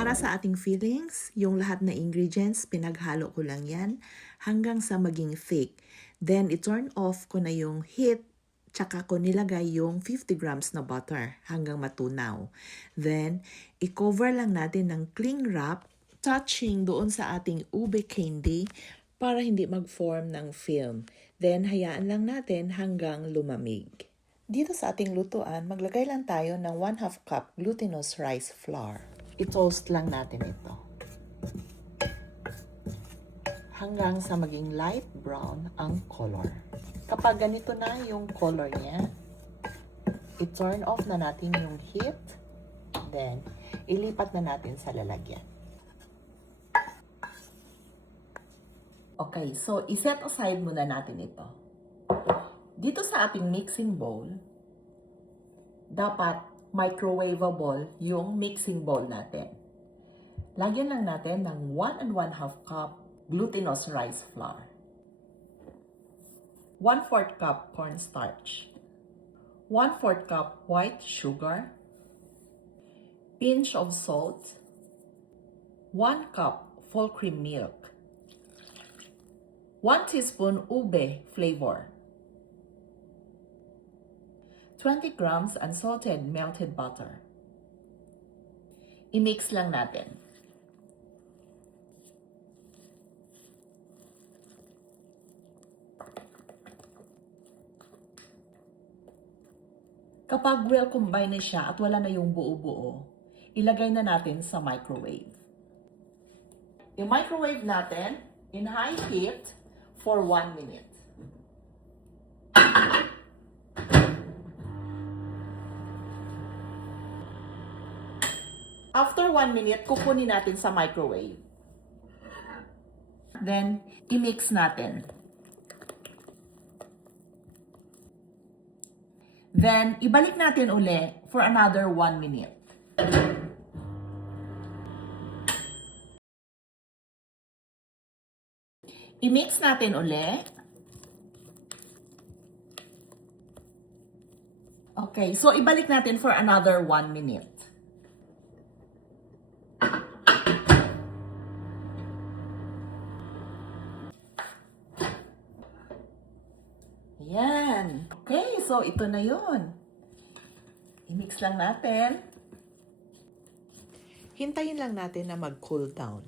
Para sa ating fillings, yung lahat na ingredients, pinaghalo ko lang yan hanggang sa maging thick. Then, i-turn off ko na yung heat, tsaka ko nilagay yung 50 grams na butter hanggang matunaw. Then, i-cover lang natin ng cling wrap, touching doon sa ating ube candy para hindi mag-form ng film. Then, hayaan lang natin hanggang lumamig. Dito sa ating lutuan, maglagay lang tayo ng 1/2 cup glutinous rice flour. I-toast lang natin ito hanggang sa maging light brown ang color. Kapag ganito na yung color niya, i-turn off na natin yung heat, then ilipat na natin sa lalagyan. Okay, so iset aside muna natin ito. Dito sa ating mixing bowl, dapat microwavable yung mixing bowl natin. Lagyan lang natin ng 1 1/2 cup glutinous rice flour, 1/4 cup cornstarch, 1/4 cup white sugar, pinch of salt, 1 cup full cream milk, 1 teaspoon ube flavor, 20 grams unsalted melted butter. I-mix lang natin. Kapag well combine na siya at wala na yung buo-buo, ilagay na natin sa microwave. I-microwave natin in high heat for 1 minute. After 1 minute, kukunin natin sa microwave. Then, i-mix natin. Then, ibalik natin uli for another 1 minute. I-mix natin uli. Okay, so ibalik natin for another 1 minute. Ayan. Okay, so ito na yun. I-mix lang natin. Hintayin lang natin na mag-cool down.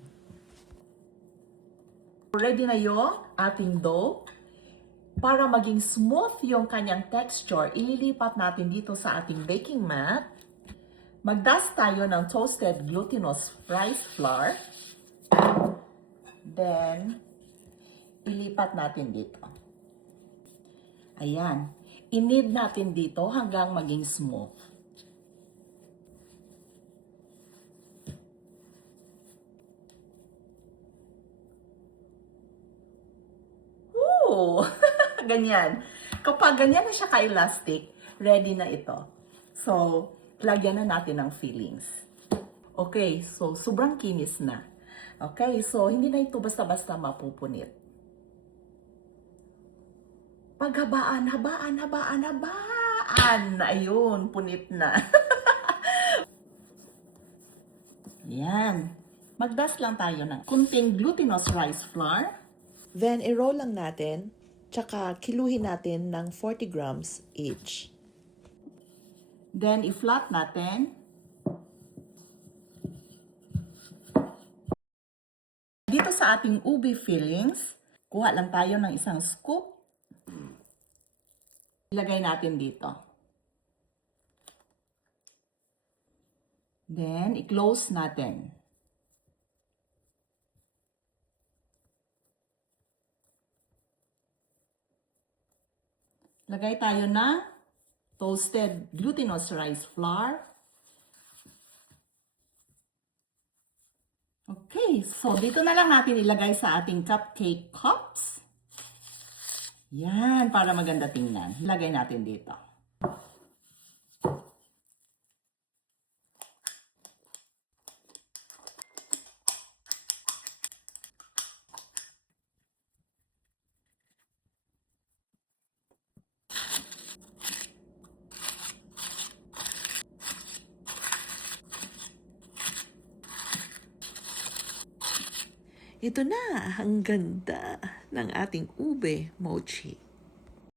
Ready na yung ating dough. Para maging smooth yung kanyang texture, ililipat natin dito sa ating baking mat. Mag-dust tayo ng toasted glutinous rice flour. Then, ilipat natin dito. Ayan. I-knead natin dito hanggang maging smooth. Woo! Ganyan. Kapag ganyan na siya ka-elastic, ready na ito. So, lagyan na natin ng fillings. Okay, so sobrang kinis na. Okay, so hindi na ito basta-basta mapupunit. Paghabaan, habaan. Ayun, punit na. Yan. Mag-dust lang tayo ng kunting glutinous rice flour. Then, i-roll lang natin, tsaka kiluhin natin ng 40 grams each. Then, i-flat natin. Dito sa ating ube fillings, kuha lang tayo ng isang scoop. Ilagay natin dito. Then, i-close natin. Lagay tayo na toasted glutinous rice flour. Okay, so dito na lang natin ilagay sa ating cupcake cups. Yan, para maganda tingnan. Lagay natin dito. Ito na, ang ganda ng ating ube mochi.